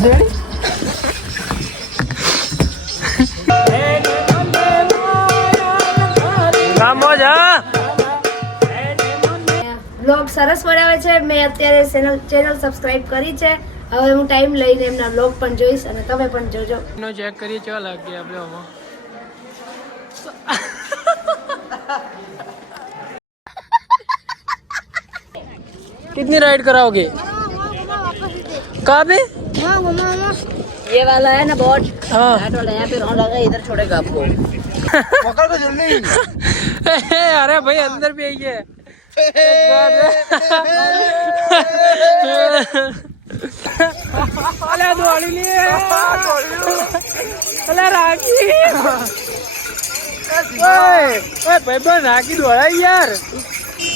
Vlog સરસ બનાવે છે. મેં અત્યારે ચેનલ સબસ્ક્રાઇબ કરી છે. હવે હું ટાઈમ લઈને એમના વ્લોગ પણ જોઈશ અને તમે પણ જોજો. ચેક કરીએ કેવા લાગે આપણે આમાં. कितनी राइड कराओगे? कहाँ पे? ये वाला है ना बोट. हाँ. वाला यहाँ पे राउंड लगा इधर छोड़ेगा आपको. पकड़ को जल्दी. अरे भाई अंदर भी आइए. अरे दौड़ी लिए. अरे राखी. भाई बस राखी दौड़ा यार.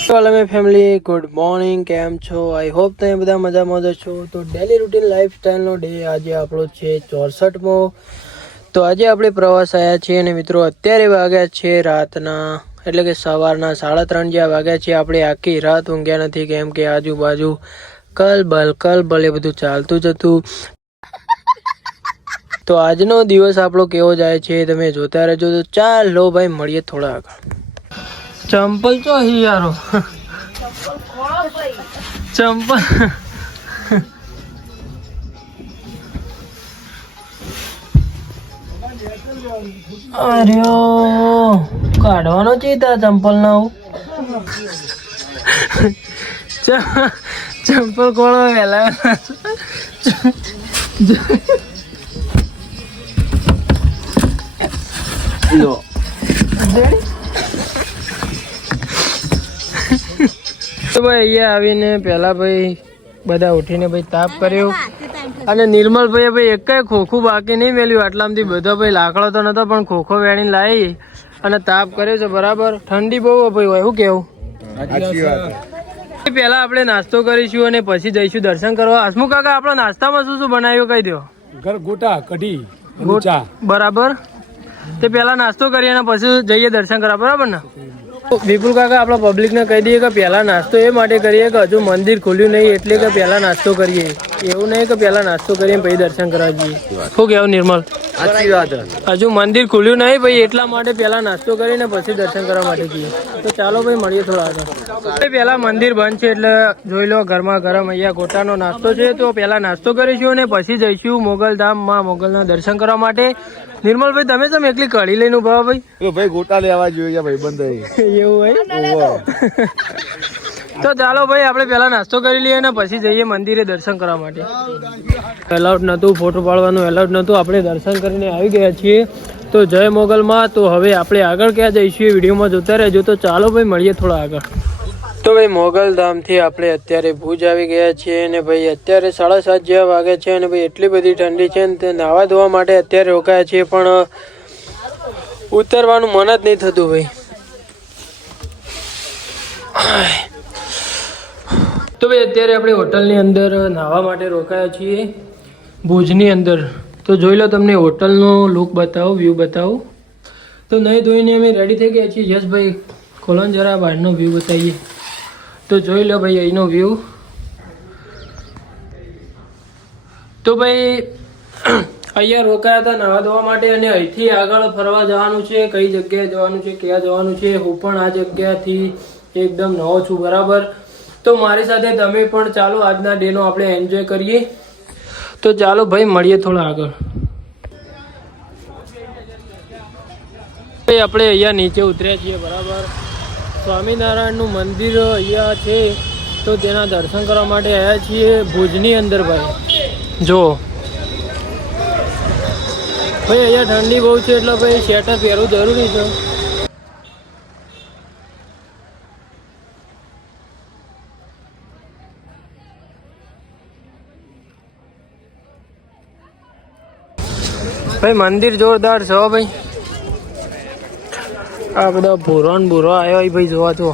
हेलो मेरी फैमिली, गुड मॉर्निंग. કેમ છો? આઈ હોપ તમે બધા મજામાં જ છો. તો ડેલી રૂટીન લાઈફસ્ટાઈલનો ડે આજે આપણો છે 64મો. તો આજે આપણે પ્રવાસ આવ્યા છીએ અને મિત્રો અત્યારે વાગ્યા છે રાતના એટલે કે સવારના 3:30 જેવા વાગ્યા છે. આપણે આખી રાત ઊંઘ્યા નથી કેમ કે આજુબાજુ કલબલ એ બધું ચાલતું જ હતું. તો આજનો દિવસ આપણો કેવો જાય છે તમે જોતા રહેજો. તો ચાલો ભાઈ મળીએ થોડા આગળ. चंपल तो ही यारो चंपल अरे काढ़वानो चाहिए था चंपल ना हो. चंपल खोलो वेला लो તો ભાઈ અહીંયા આવીને પહેલા ભાઈ બધા ઉઠીને ભાઈ તાપ કર્યો અને નિર્મલભાઈએ ભાઈ એકેય ખોખું બાકી નહીં મેલ્યું. આટલામાંથી બધા ભાઈ લાકડો તો નતો પણ ખોખો વેણીને લાવી અને તાપ કર્યો છે બરાબર. ઠંડી બહુ ભાઈ હોય શું કેવું. પહેલા આપણે નાસ્તો કરીશું અને પછી જઈશું દર્શન કરવા. હસમુખ કાકા આપણા નાસ્તામાં શું શું બનાવ્યું કહી દો. ગોટા કઢી બરાબર. તે પહેલા નાસ્તો કરીએ અને પછી જઈએ દર્શન કરવા બરાબર ને. વિપુલ કાકા આપણા પબ્લિકને કહી દઈએ કે પહેલા નાસ્તો એ માટે કરીએ કે હજુ મંદિર ખુલ્યું નહીં એટલે કે પહેલા નાસ્તો કરીએ. એવું નહીં કે પહેલા નાસ્તો કરીએ પછી દર્શન કરવા જઈએ. શું કહેવું નિર્મલ? સાચી વાત. હજુ મંદિર ખુલ્યું નહીં ભાઈ એટલા માટે પહેલા નાસ્તો કરીને પછી દર્શન કરવા માટે જઈએ. તો ચાલો ભાઈ મળીએ થોડા આગળ. પહેલા મંદિર બંધ છે એટલે જોઈ લો ગરમા ગરમ અહીંયા ગોટાનો નાસ્તો છે. તો પહેલા નાસ્તો કરીશું અને પછી જઈશું મોગલધામ માં મોગલના દર્શન કરવા માટે. નિર્મલભાઈ તમે તમે એકલી કઢી લઈને ઉભા ભાઈ? ભાઈ ગોટા લેવા જોઈએ ભાઈ બંધ એવું હોય. તો ચાલો ભાઈ આપણે પહેલા નાસ્તો કરી લઈએ અને પછી જઈએ મંદિરે દર્શન કરવા માટે. એલાઉડ નહોતું, ફોટો પાડવાનું એલાઉડ નહોતું. આપણે દર્શન કરીને આવી ગયા છીએ. તો જય મોગલમાં. તો હવે આપણે આગળ ક્યાં જઈશું એ વિડીયોમાં જોતા રહેજો. તો ચાલો ભાઈ મળીએ થોડા આગળ. તો ભાઈ મોગલધામથી આપણે અત્યારે ભુજ આવી ગયા છીએ અને ભાઈ અત્યારે 7:30 જેવા વાગે છે અને ભાઈ એટલી બધી ઠંડી છે ને તે નાવા ધોવા માટે અત્યારે રોકાયા છીએ પણ ઉતરવાનું મન જ નહીં થતું ભાઈ. તો ભાઈ અત્યારે આપણે હોટલની અંદર નાહવા માટે રોકાયા છીએ ભુજની અંદર. તો જોઈ લો તમને હોટલનો લુક બતાવો, વ્યૂ બતાવો. તો નહીં ધોઈને અમે રેડી થઈ ગયા છીએ. યશભાઈ ખોલો જરા બહારનો વ્યૂ બતાવીએ. તો જોઈ લો ભાઈ અહીંનો વ્યૂ. તો ભાઈ અહીંયા રોકાયા હતા નાહવા ધોવા માટે અને અહીંથી આગળ ફરવા જવાનું છે. કઈ જગ્યાએ જવાનું છે, ક્યાં જવાનું છે. હું પણ આ જગ્યાથી એકદમ નવો છું બરાબર. તો મારી સાથે તમે પણ ચાલો આજના ડેનો આપણે એન્જોય કરીએ. તો ચાલો ભાઈ મળીએ થોડા આગળ. ભાઈ આપણે અહીંયા નીચે ઉતર્યા છીએ બરાબર. સ્વામિનારાયણનું મંદિર અહીંયા છે તો તેના દર્શન કરવા માટે આવ્યા છીએ ભુજની અંદર ભાઈ. જો ભાઈ અહીંયા ઠંડી બહુ છે એટલે ભાઈ સ્વેટર પહેરવું જરૂરી છે. ભાઈ મંદિર જોરદાર છે ભાઈ. આ બધા ભૂરો ને ભૂરો આવ્યો ભાઈ જોવા તો.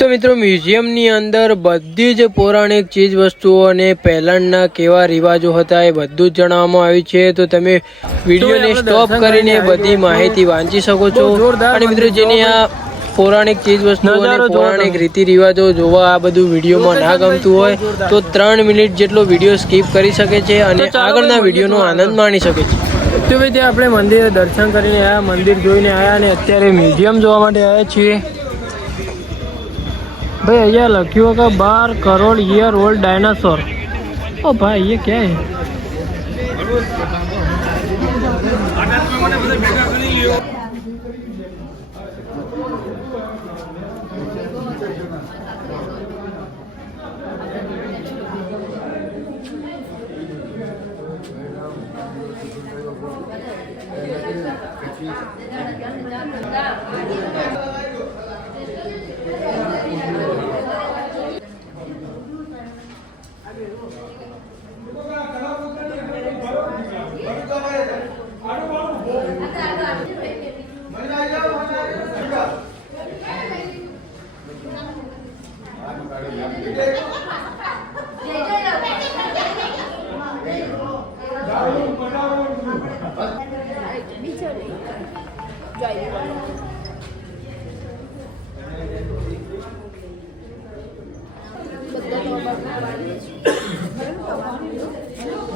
તો મિત્રો મ્યુઝિયમની અંદર બધી જ પૌરાણિક ચીજ વસ્તુઓ અને પહેલાંના કેવા રિવાજો હતા એ બધું જ જણાવવામાં આવ્યું છે. તો તમે વિડીયોને સ્ટોપ કરીને બધી માહિતી વાંચી શકો છો. અને મિત્રો જેને આ પૌરાણિક ચીજ વસ્તુઓ અને પૌરાણિક રીતિ રિવાજો જોવા આ બધું વિડીયોમાં ના ગમતું હોય તો 3 મિનિટ જેટલો વિડીયો સ્કીપ કરી શકે છે અને આગળના વિડીયોનો આનંદ માણી શકે છે. તો ભાઈ ત્યાં આપણે મંદિરે દર્શન કરીને આવ્યા, મંદિર જોઈને આવ્યા અને અત્યારે મ્યુઝિયમ જોવા માટે આવ્યા છીએ. भाई અહીંયા લખ્યું કે 12 करोड़ ईयर ओल्ड डायनासोर. ओ भाई ये क्या है?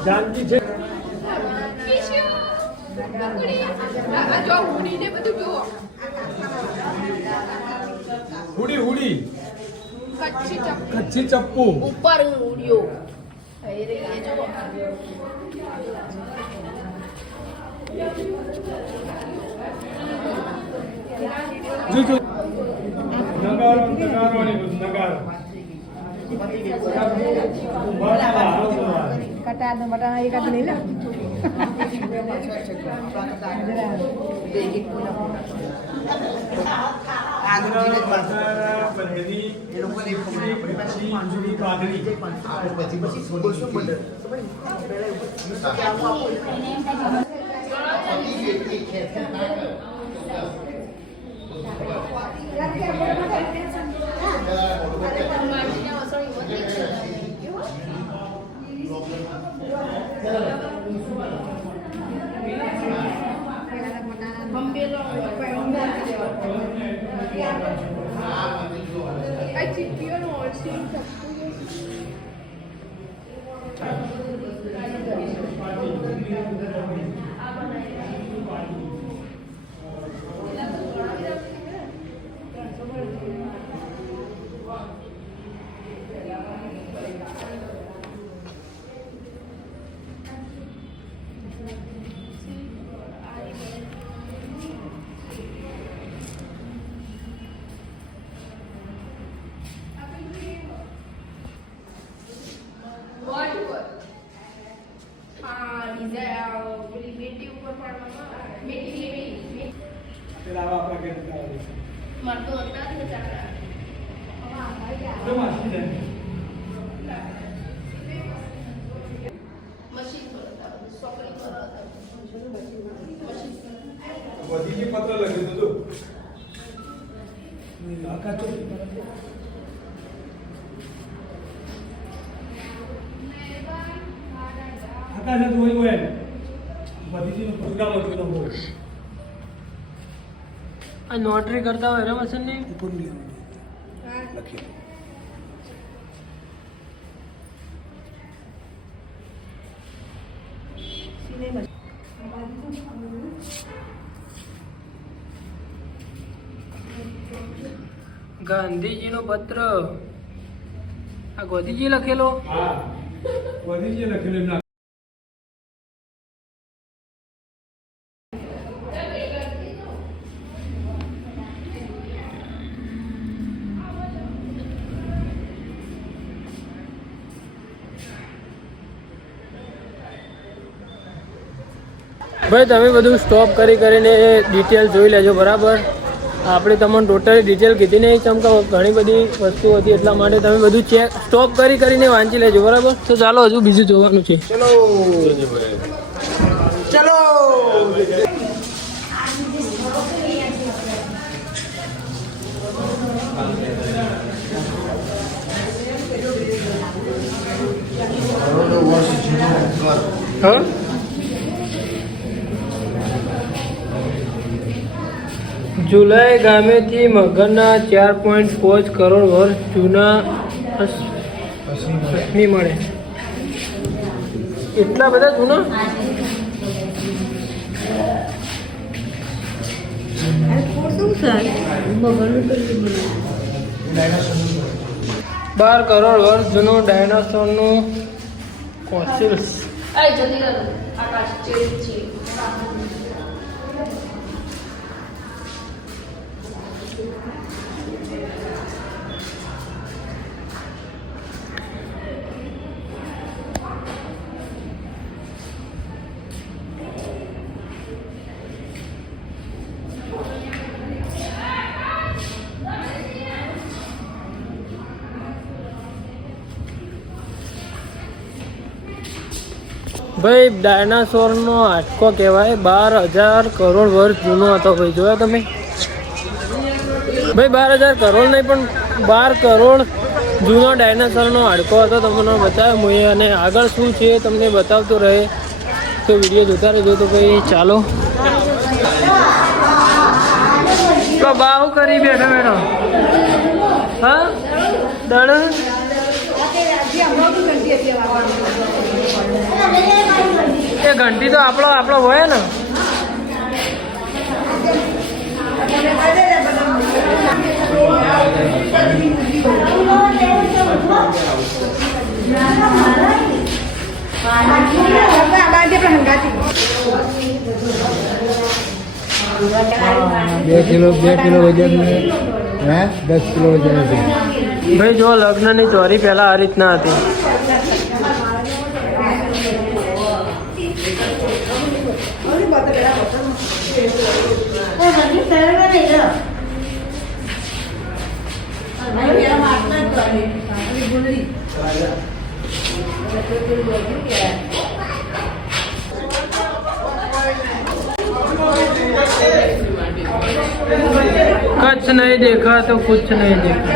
જાનકી છે હુડી હુડી કચ્છી ચપ્પુ ઉપર ઉડ્યો. જો જો નગારો નગારો ને નગારો કટા દો બટા એક આદ લઈ લે બધી પત્ર લખ્યું તો આકાશ હોય હોય બધી પ્રોગ્રામ હતો તો આ નોટરી કરતા હોય રમસન ને લખી ગાંધીજીનો પત્ર આ ગોધીજી લખેલો. હા ગોધીજી લખેલું એમના ભાઈ તમે બધું સ્ટોપ કરીને ડિટેલ જોઈ લેજો બરાબર. આપણે તમને ટોટલી ડિટેલ કીધી નહીં ચમકા ઘણી બધી વસ્તુ હતી એટલા માટે તમે બધું ચેક સ્ટોપ કરીને વાંચી લેજો બરાબર. તો ચાલો હજુ બીજું જોવાનું છે. ચલો હા જુલાઈ ગામેથી મગરના 4.5 કરોડ વર્ષ જૂના અશ્મિ મળે. એટલા બધા જૂના? બાર કરોડ વર્ષ જૂનું ડાયનાસોરનું ફોસિલ્સ. ભાઈ ડાયનાસોરનો હાડકો કહેવાય. 12,000 કરોડ વર્ષ જૂનો હતો ભાઈ. જોયા તમે ભાઈ? 12,000 કરોડ નહીં પણ 12 કરોડ જૂનો ડાયનાસોરનો હાડકો હતો. તમને બતાવ્યો હું અને આગળ શું છે તમને બતાવતો રહે તો વિડીયો જોતા રહેજો. તો ભાઈ ચાલો તો બાહુ કરી બેઠા બેઠો. હા દળ એ ઘંટી તો આપણો હોય ને. બે કિલો વજન હે 10 કિલો વજન છે ભાઈ. જો લગ્નની ચોરી પહેલા આ રીતના હતી. कुछ नहीं देखा तो कुछ नहीं देखा.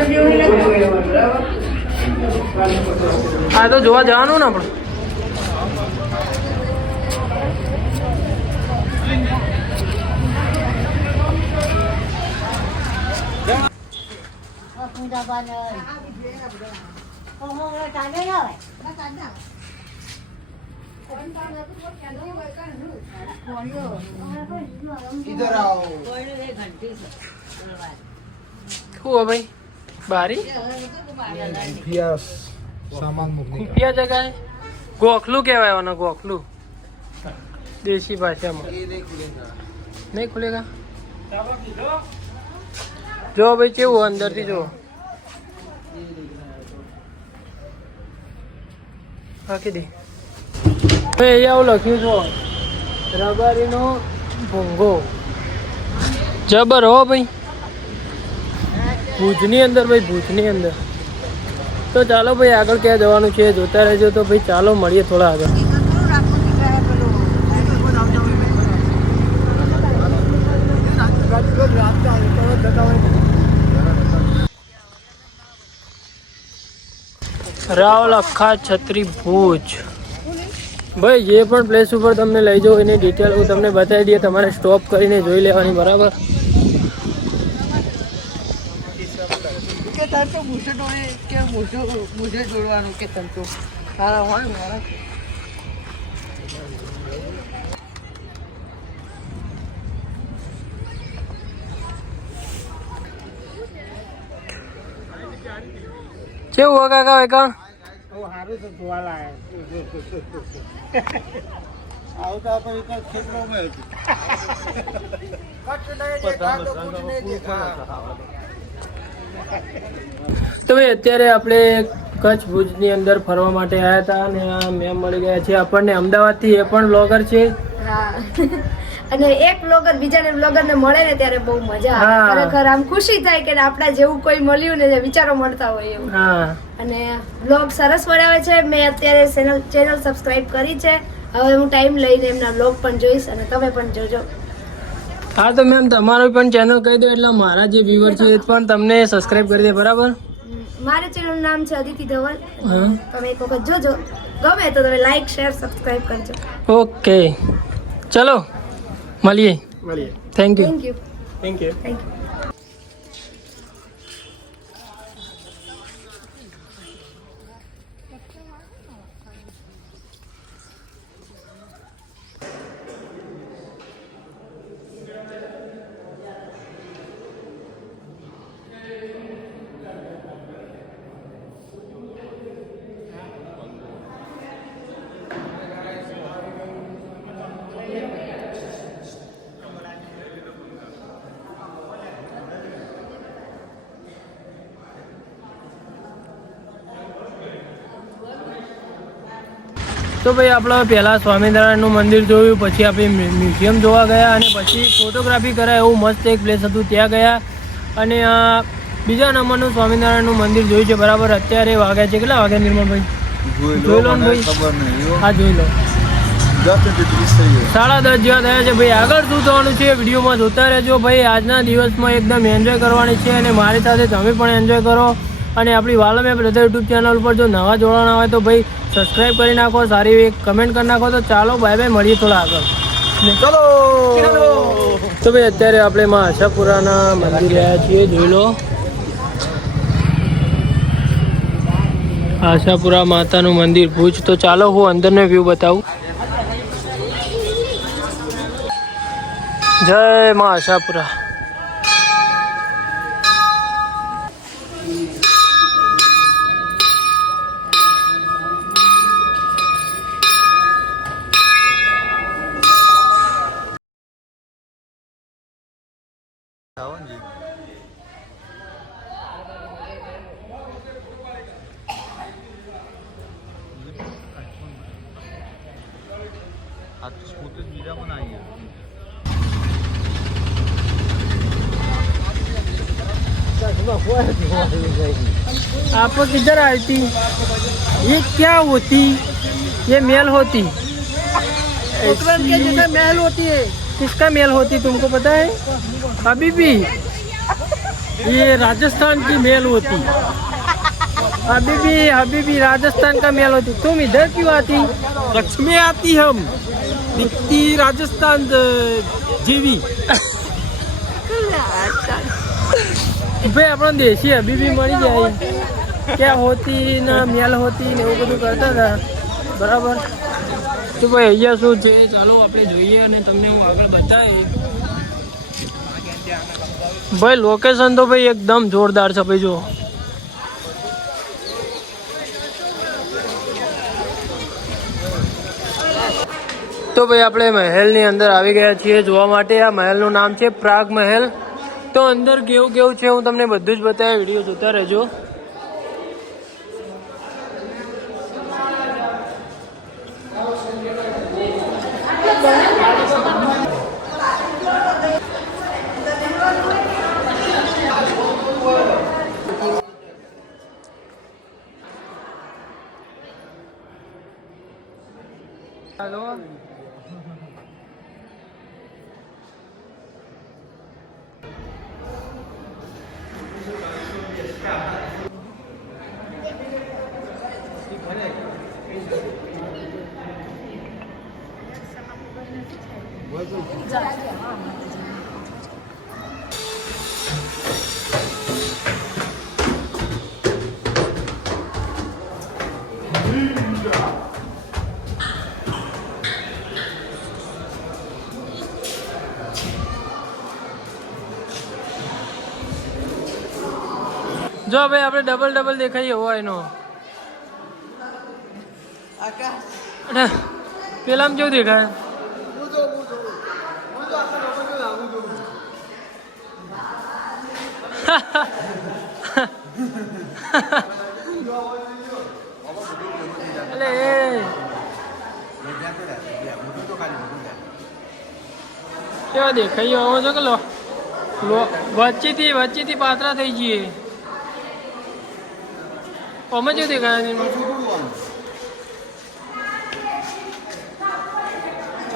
આ તો જોવા જવાનું ને આપણે. इधर आओ શું ભાઈ બારી खुफिया सामान મૂકને ખુફિયા જગ્યાએ ગોખલું કહેવાય આને. ગોખલું દેશી ભાષામાં. નહીં ખુલેગા. જો ભાઈ કેવું અંદરથી જો બાકી દે ભાઈ. અહીંયા આવું લખ્યું છો રબારીનો ભૂંગો જબર હો ભાઈ. ભુજની અંદર ભાઈ, ભુજની અંદર. તો ચાલો ભાઈ આગળ ક્યાં જવાનું છે જોતા રહેજો. તો ભાઈ ચાલો મળીએ થોડા આગળ. રાવલખા છત્રી ભુજ ભાઈ. જે પણ પ્લેસ ઉપર તમને લઈ જાઉં એની ડિટેલ હું તમને બતાવી દઈએ. તમારે સ્ટોપ કરીને જોઈ લેવાની બરાબર. કેવું હો કાકા વેકા? સારું તો જોવા લાયક આવતા તો એક ખેતરોમાં તો ભાઈ અત્યારે આપણે કચ્છ ભુજની અંદર ફરવા માટે આવ્યા હતા અને આ મેમ મળી ગયા છે આપણને અમદાવાદથી. એ પણ બ્લોગર છે. હા અને એક બ્લોગર બીજાને બ્લોગરને મળે ને ત્યારે બહુ મજા આવે. હા. ખરેખર આમ ખુશી થાય કે આપણા જેવું કોઈ મળ્યું ને જે વિચારો મળતા હોય એવું. હા અને બ્લોગ સરસ બનાવે છે. મેં અત્યારે ચેનલ સબસ્ક્રાઇબ કરી છે. હવે હું ટાઈમ લઈને એમના બ્લોગ પણ જોઈશ અને તમે પણ જોજો. હા તો મેમ તમારું પણ ચેનલ કહી દો એટલે મારા જે વ્યુઅર છે એ પણ તમને સબસ્ક્રાઇબ કરી દે બરાબર. મારા ચેનલનું નામ છે અદિતિ ધવલ. હા તમે એક વખત જોજો, ગમે તો તમે લાઈક શેર સબસ્ક્રાઇબ કરજો. ઓકે ચલો મળીએ. Thank you. Thank you. Thank you. Thank you. તો ભાઈ આપણે પહેલાં સ્વામિનારાયણનું મંદિર જોયું, પછી આપણે મ્યુઝિયમ જોવા ગયા અને પછી ફોટોગ્રાફી કરાય એવું મસ્ત એક પ્લેસ હતું ત્યાં ગયા અને બીજા નંબરનું સ્વામિનારાયણનું મંદિર જોયું છે. બરાબર અત્યારે વાગ્યા છે કેટલા વાગ્યા નિર્મલભાઈ? જોઈ લો ને ભાઈ. હા જોઈ લો 10:30 જેવા થયા છે ભાઈ. આગળ શું થવાનું છે વિડીયોમાં જોતા રહેજો ભાઈ. આજના દિવસમાં એકદમ એન્જોય કરવાની છે અને મારી સાથે તમે પણ એન્જોય કરો. અને આપણી વાલમે બ્રધર યુટ્યુબ ચેનલ ઉપર જો નવા જોડાના હોય તો ભાઈ સબસ્ક્રાઈબ કરી નાખો, સારી એક કમેન્ટ કરી નાખો. તો ચાલો બાય બાય, મળીએ થોડા આગળ. ચલો તો ભાઈ અત્યારે આપણે માં આશાપુરાના મંદિર આવ્યા છીએ, જોઈ લો. આશાપુરા માતાનું મંદિર ભુજ. તો ચાલો હું અંદરનો વ્યૂ બતાવું. જય માં આશાપુરા. आप किधर आई थी? ये क्या होती? ये मेल होती? जैसे महल होती है. किसका मेल होती तुमको पता है? अभी भी ये राजस्थान की मेल होती. अभी भी राजस्थान का मेल होती. तुम इधर क्यों आती? कच्छ में आती हम. दिखती राजस्थान जीवी. भाई अपना देशी अभी भी मरी जाए. क्या होती ना मेल होती ને એવું બધું કરતા હતા. બરાબર. તો ભાઈ અહીંયા શું છે ચાલો આપણે જોઈએ અને તમને હું આગળ બતાવી. ભાઈ લોકેશન તો ભાઈ એકદમ જોરદાર છે ભાઈ. જો તો ભાઈ આપણે મહેલની અંદર આવી ગયા છીએ જોવા માટે. આ મહેલનું નામ છે પ્રાગ મહેલ. તો અંદર કેવું કેવું છે હું તમને બધું જ બતાવ્યા, વિડીયો જોતા રહેજો. हेलो જો ભાઈ આપણે ડબલ ડબલ દેખાઈએ હોય એનો. પેલામાં કેવું દેખાય? કેવા દેખાય હવે જો કે લો વચ્ચેથી પાતળા થઈ જઈએ. અમે જેવું દેખાય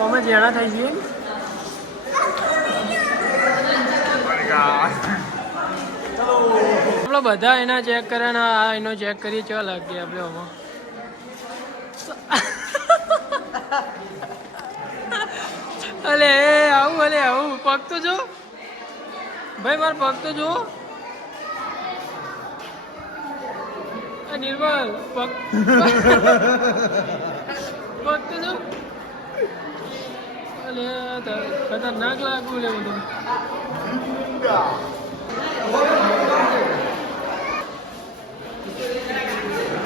અમે જેણા થઈ જઈએ. આપણો બધા એના ચેક કર્યા ને આ એનો ચેક કરીએ કેવા લાગે આપણે આમાં અલે આવું પગ તો જો ભાઈ મારો પગ તો જો નિર્મલ પગ તો જો અલે ખતરનાક લાગુ લે બધું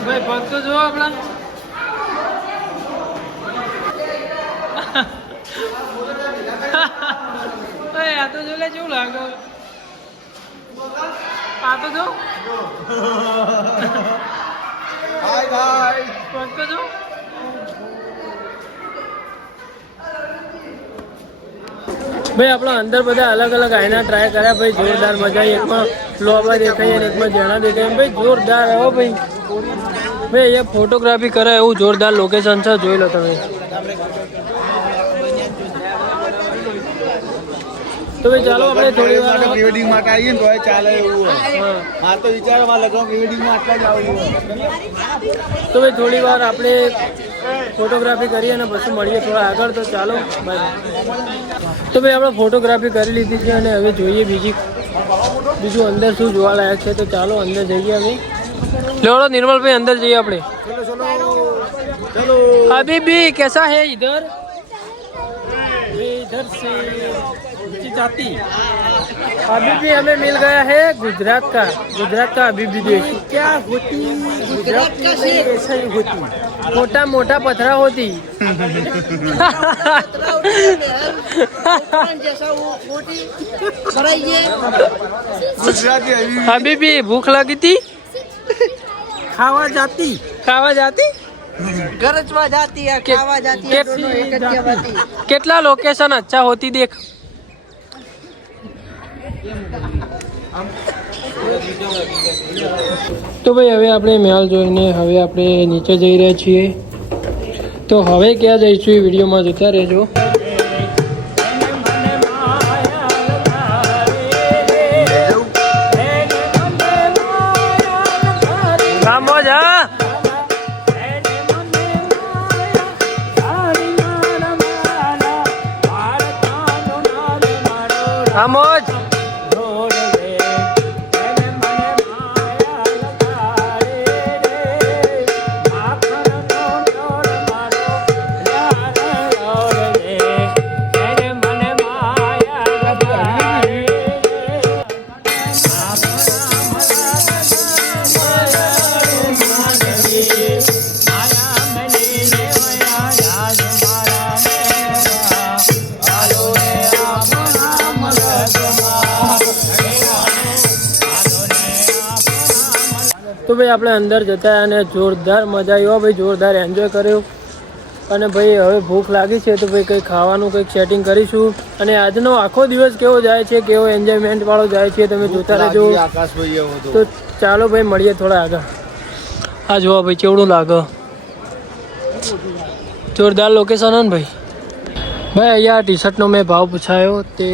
ભાઈ પગ તો જો આપણા આ તો જો લે કેવું લાગે આ તો જો પગ તો જો ભાઈ આપણા અંદર બધા અલગ અલગ આઈના ટ્રાય કર્યા ભાઈ જોરદાર મજા આવી એકમાં લોબા દેખાય અને એકમાં જણા દેખાય ભાઈ જોરદાર હો ભાઈ અહીંયા ફોટોગ્રાફી કરે એવું જોરદાર લોકેશન છે જોઈ લો તમે તો ભાઈ ચાલો આપણે થોડી વાર પ્રી માટે આવીએ ને તો ચાલે એવું હા તો વિચારો માં લગાવ પ્રી વેડિંગમાં આટલા જ આવું તો ભાઈ થોડી વાર આપણે ફોટોગ્રાફી કરીએ અને પછી મળીએ થોડા આગળ તો ચાલો બાય તો ભાઈ આપણે ફોટોગ્રાફી કરી લીધી છે અને હવે જોઈએ બીજું અંદર શું જોવા લાયક છે તો ચાલો અંદર જઈએ અમે લેવડો નિર્મલભાઈ અંદર જઈએ આપણે हबीबी कैसा है इधर इधर से जाती हबीबी हमें मिल गया है गुजरात का हबीबी देश क्या होती गुजरात का ऐसा ही होती मोटा मोटा पथरा होती हबीबी भूख लगी थी खावा जाती गरजवा जाती है खावा जाती है दोनों एक જ કહેવાતી કેટલા લોકેશન અચ્છા હોતી દેખ તો ભાઈ હવે આપણે મહેલ જોઈને હવે આપણે નીચે જઈ રહ્યા છીએ તો હવે ક્યાં જઈશું એ વિડીયોમાં જોતા રહેજો Vamos. તો ભાઈ આપણે અંદર જતા અને જોરદાર મજા આવ્યો ભાઈ જોરદાર એન્જોય કર્યો અને ભાઈ હવે ભૂખ લાગી છે તો ભાઈ કંઈક ખાવાનું કંઈક સેટિંગ કરીશું અને આજનો આખો દિવસ કેવો જાય છે કેવો એન્જોયમેન્ટ વાળો જાય છે તમે જોતા રહેજો તો ચાલો ભાઈ મળીએ થોડા આગળ આ જોવા ભાઈ કેવડું લાગે જોરદાર લોકેશન ને ભાઈ અહીંયા ટી શર્ટનો મેં ભાવ પૂછાયો તે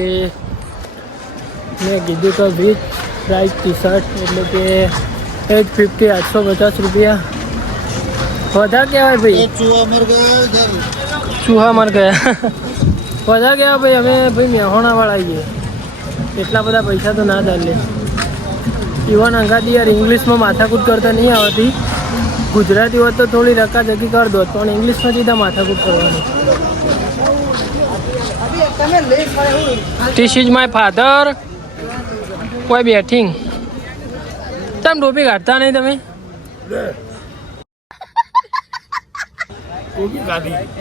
મેં કીધું તો વીજ પ્રાઇસ ટી શર્ટ એટલે કે 850 850 રૂપિયા વધારે કહેવાય ભાઈ ચૂહા મર ગયા વધારે કહેવાય ભાઈ અમે ભાઈ મેહોણાવાળા આવીએ એટલા બધા પૈસા તો ના ચાલે ઇવન અંગાતી યાર ઇંગ્લિશમાં માથાકૂટ કરતા નહીં આવતી ગુજરાતી હોત તો થોડી રકાજકી કરી દો પણ ઇંગ્લિશમાં સીધા માથાકૂટ કરવાની ધીસ ઇઝ માય ફાધર કોઈ બેઠિંગ તમે ટોપી કાઢતા નહીં તમે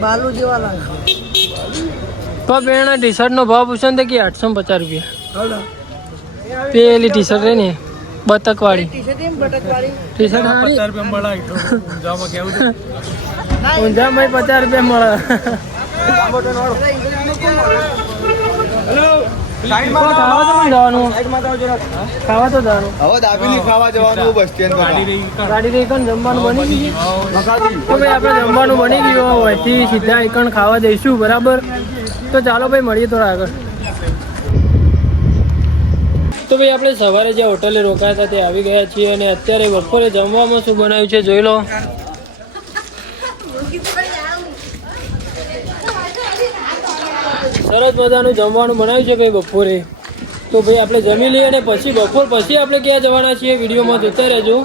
બાલુજી વાલા તો બેના ટી શર્ટનો ભાવ પૂછો ને કે 850 રૂપિયા પેલી ટી શર્ટ રહી ને બતકવાળી ટી શર્ટ ઊંઝામાં 50 રૂપિયા મળે ખાવા તો જવાનું ગાડી રહી કણ જમવાનું બની ગયું તો ભાઈ આપણે જમવાનું બની ગયું હોયથી સીધા એકણ ખાવા જઈશું બરાબર તો ચાલો ભાઈ મળીએ થોડા આગળ તો ભાઈ આપણે સવારે જે હોટલે રોકાયા હતા તે આવી ગયા છીએ અને અત્યારે બપોરે જમવામાં શું બનાવ્યું છે જોઈ લો. સરસ મજાનું જમવાનું બનાવ્યું છે ભાઈ બપોરે. તો ભાઈ આપણે જમી લઈએ અને પછી બપોર પછી આપણે ક્યાં જવાના છીએ વિડીયોમાં જોતા રહેજો.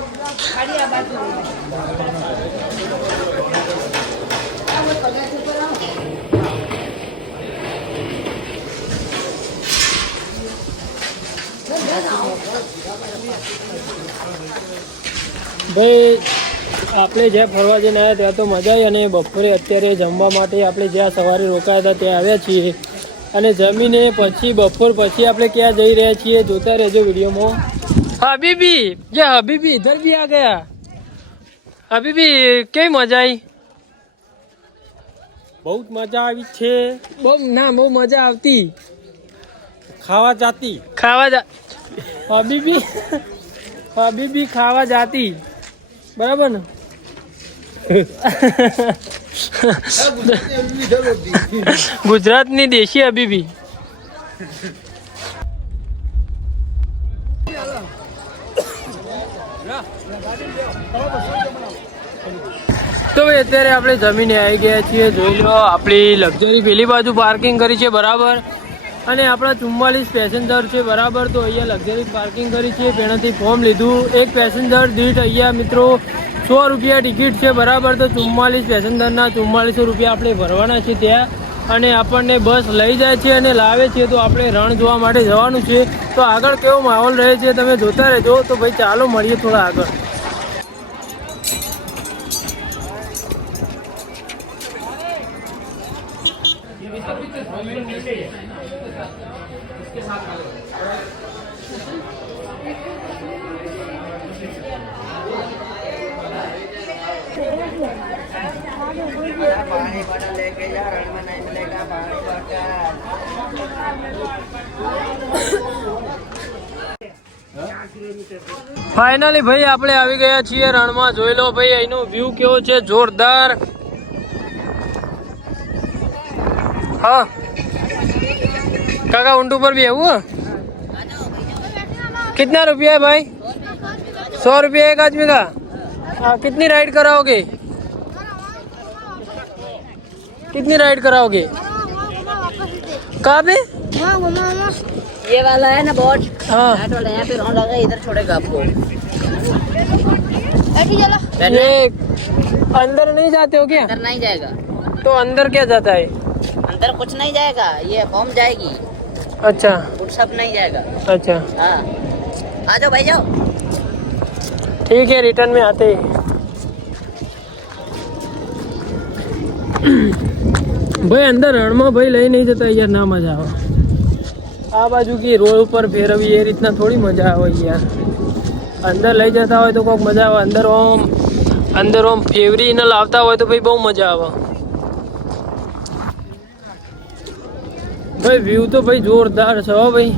ભાઈ આપણે જ્યાં ફરવા જઈને આવ્યા ત્યાં તો મજા આવી અને બપોરે અત્યારે જમવા માટે આપણે જ્યાં સવારે રોકાયા હતા ત્યાં આવ્યા છીએ અને જમીને પછી બપોર પછી આપણે ક્યાં જઈ રહ્યા છીએ જોતા રહેજો વિડીયોમાં. હબીબી જે હબીબી ઇધર ભી આ ગયા. હબીબી કેવી મજા આવી? બહુ મજા આવી છે. બહુ મજા આવતી. ખાવા જાતી હબીબી ખાવા જાતી બરાબર ને. ગુજરાતની દેશી હબીબી. તો ભાઈ અત્યારે આપણે જમીને આવી ગયા છીએ. જોઈ લો આપણી લક્ઝરી પેલી બાજુ પાર્કિંગ કરી છે બરાબર અને આપણા 44 પેસેન્જર છે બરાબર. તો અહીંયા લક્ઝરી પાર્કિંગ કરી છે. પેણાથી ફોર્મ લીધું. એક પેસેન્જર દીઠ અહીંયા મિત્રો 100 રૂપિયા ટિકિટ છે બરાબર. તો 44 પેસેન્જરના 4400 રૂપિયા આપણે ભરવાના છે ત્યાં અને આપણને બસ લઈ જાય છે અને લાવે છે. તો આપણે રણ જોવા માટે જવાનું છે. તો આગળ કેવો માહોલ રહે છે તમે જોતા રહેજો. તો ભાઈ ચાલો મળીએ થોડા આગળ. ફાઇનલી ભાઈ આપણે આવી ગયા છીએ રણમાં. જોઈ લો ભાઈ અહીંનો વ્યૂ કેવો છે જોરદાર. હા કાકા ઊંટ ઉપર भी है कितना रुपया है भाई? 100 रुपया एक आदमी का. कितनी राइड कराओगे? कितनी राइड कराओगे? कहाँ पे? ये वाला है ना बोट. हाँ वाला यहाँ पे राउंड लगा इधर छोड़ेगा आपको. ये अंदर नहीं जाते हो क्या? अंदर नहीं जाएगा. तो अंदर क्या जाता है? अंदर कुछ नहीं जाएगा. ये फॉर्म जाएगी. अच्छा कुछ सब नहीं जाएगा. अच्छा हाँ आ जाओ भाई जाओ. ठीक है रिटर्न में आते हैं. भाई अंदर રણમાં ભાઈ લઈ નહીં જતા યાર ના મજા આવે. આ બાજુ की રોડ ઉપર ફેરવી એ રીતના થોડી મજા આવે યાર. અંદર લઈ જતા હોય તો કોઈક મજા આવે. અંદર ઓમ ફેવરીને લાવતા હોય તો ભાઈ બહુ મજા આવે. ભાઈ વ્યૂ તો ભાઈ જોરદાર છે હો ભાઈ.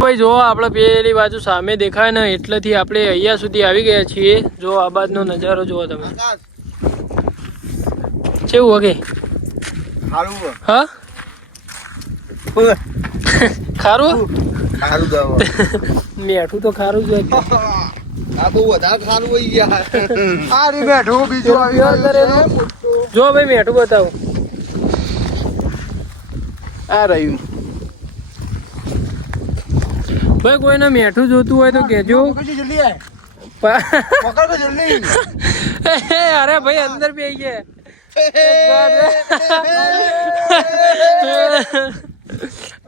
ભાઈ જો આપણે પેલી બાજુ સામે દેખાય ને એટલેથી આપણે અહીંયા સુધી આવી ગયા છીએ. જો આ બાજુનો નજારો જુઓ તમે. કેવું વગે? હા ખારું મીઠું તો ખારું જ હોય. આ બહુ વધારે ખારું હોય યાર. આ રે બેઠો બીજો આવ્યો. જો ભાઈ મીઠું બતાવો. આ રહ્યું ભાઈ કોઈને મીઠું જોતું હોય તો કહેજો. અરે ભાઈ અંદર બે ગયા.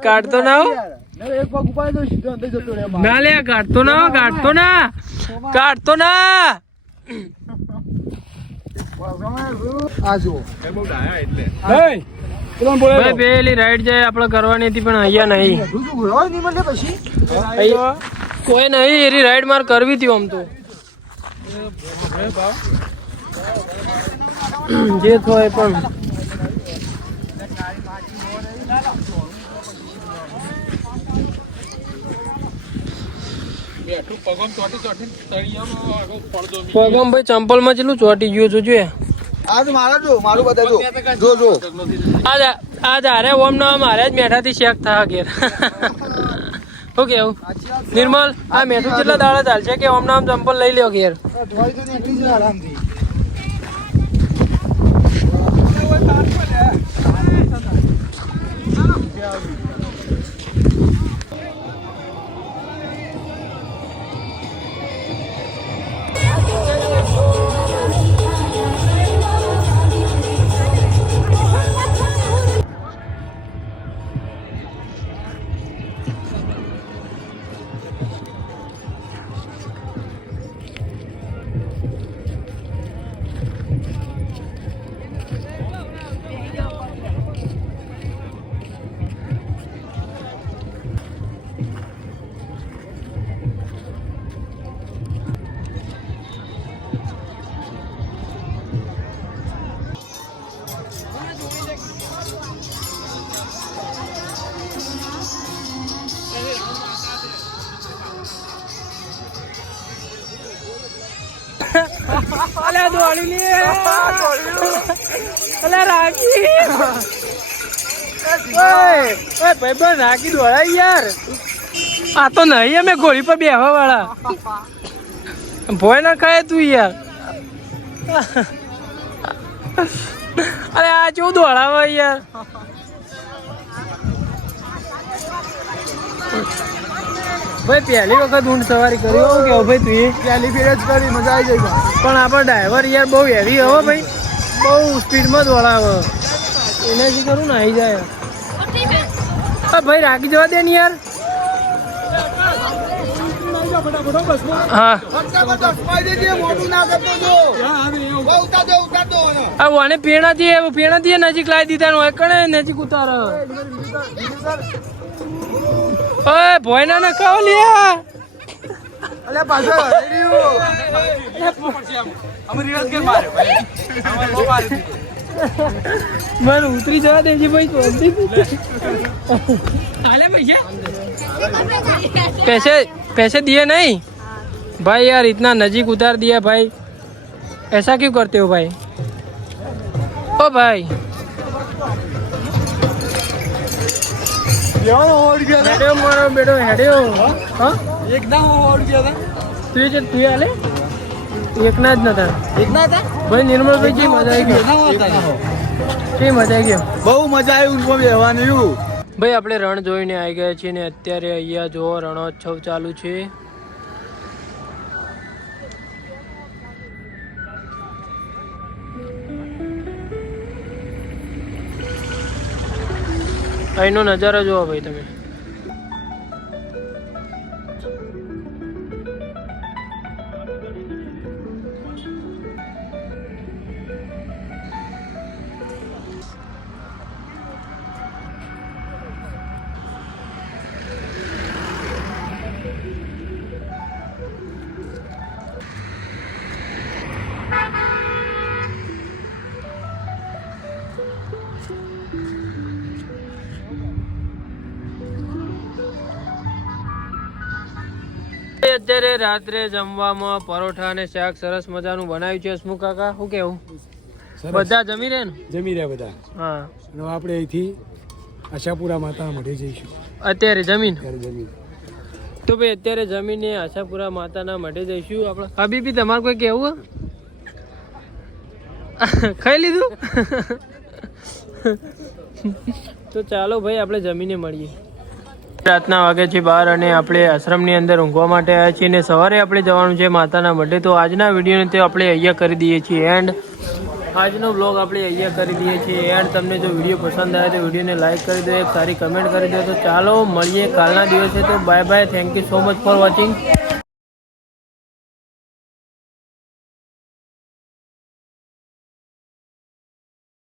કાઢતો ના હો. ના લે કાઢતો ના કાઢતો ના. ભાઈ પેલી રાઈડ જાય આપણે કરવાની હતી પણ અહીંયા નહીં. કોઈ નહીં એની રાઈડ મારે કરવી હતી આમ તો જે થાય પણ. પગમ ભાઈ ચંપલ માં ચેટલું ચોટી ગયું જોજો. આ તો મારા જો મારું બધા જો જો આજ હારે ઓમ ના મારે જ મેઠાથી શેક થા ઘેર શું કેવું નિર્મલ આ મેઠું કેટલા દાડા ચાલશે કે ઓમ નામ ચંપલ લઈ લ્યો ઘેર આરામથી અલે દોડી લે અલે રાખી ઓય ભાઈ રાખી દોડાય યાર આ તો નહીં અમે ઘોડી પર બેહવા વાળા ભોય ના ખાય તું યાર અરે આ કેવું દોડાવે યાર ભાઈ પહેલી વખત ઊંટ સવારી કરી એવું કેવું ભાઈ તું પહેલી ફેર જ કરી મજા આવી ગઈ પણ આપણો ડ્રાઈવર યાર બહુ હેવી હવે ભાઈ બહુ સ્પીડમાં દોડાવે એનાથી કરું ને આવી જાય હા ભાઈ રાખી જવા દે ને યાર હા આને પેણાથી નજીક લાવી દીધા હોય કણે નજીક ઉતાર ઓય ભોય ના કહો લ્યા અલે પાછળ મને ઉતરી જવા દેજે ભાઈ पैसे दिए नहीं भाई यार इतना नजीक उतार दिया भाई ऐसा क्यों करते हो भाई ओ भाई हेडियो मारो बेटो हेडियो हाँ એકદમ ઓડ ગયા હતા તું આલે એકના જ નતા ભાઈ નિર્મલ ભાઈ કેવી મજા આવી ગઈ કેવી મજા આવી ગઈ બહુ મજા આવી ઊંટમાં બેહવાની ભાઈ આપણે રણ જોઈને આવી ગયા છીએ ને અત્યારે અહીંયા જો રણોત્સવ ચાલુ છે અહીંનો નજારો જોવો ભાઈ તમે અત્યારે રાત્રે જમવામાં પરોઠા અને શાક સરસ મજાનું બનાવ્યું છે હસમુખ કાકા શું કેવું બધા જમી રહે ને જમી રહ્યા બધા હા આપણે અહીંથી આશાપુરા માતા મઢે જઈશું અત્યારે જમીન જમીન તો ભાઈ અત્યારે જમીને આશાપુરા માતાના મઢે જઈશું આપણે હબીબી તમારે કોઈ કેવું ખાઈ લીધું તો ચાલો ભાઈ આપણે જમીને મળીએ રાતના વાગે છે 12 અને આપણે આશ્રમની અંદર ઊંઘવા માટે આવ્યા છીએ અને સવારે આપણે જવાનું છે માતાના મઢે તો આજના વિડીયોને તો આપણે અહીંયા કરી દઈએ છીએ એન્ડ આજનો વ્લોગ આપણે અહીંયા કરી દઈએ છીએ એન્ડ તમને જો વિડીયો પસંદ આવે તો વિડીયોને લાઈક કરી દો એક સારી કમેન્ટ કરી દો તો ચાલો મળીએ કાલના દિવસે તો bye bye thank you so much for watching